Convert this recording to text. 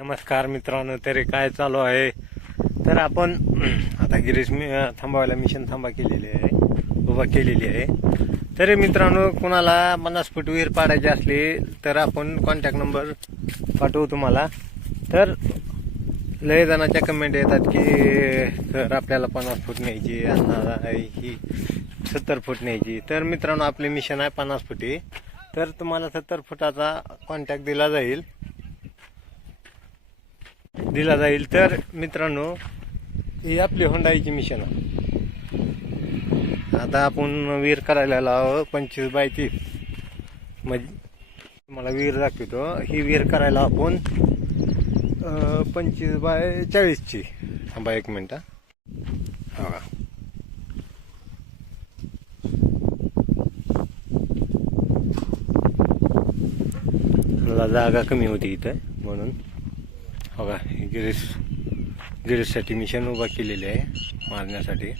नमस्कार मित्रांनो तरी काय चालू आहे? तर आपण आता गिरीश मी थांबवायला मिशन थांबा केलेली आहे उभा केलेली आहे. तरी मित्रांनो कुणाला पन्नास फूट विहीर पाडायची असली तर आपण कॉन्टॅक्ट नंबर पाठवू तुम्हाला. तर लय जणाच्या कमेंट येतात की सर आपल्याला पन्नास फूट न्यायची ही सत्तर फूट न्यायची तर मित्रांनो आपले मिशन आहे पन्नास फुटी. तर तुम्हाला सत्तर फुटाचा कॉन्टॅक्ट दिला जाईल. दिला जाईल. तर मित्रांनो ही आपली होंडाईची मिशन आहे. आता आपण वीर करायला लावं पंचवीस बाय तीस. म्हणजे तुम्हाला वीर दाखवतो. ही वीर करायला आपण पंचवीस बाय चाळीसची. थांबा एक मिनिट हा. मला जागा कमी होती इथं म्हणून. बघा हे गिरीस गिरीससाठी मिशन उभा केलेले आहे मारण्यासाठी.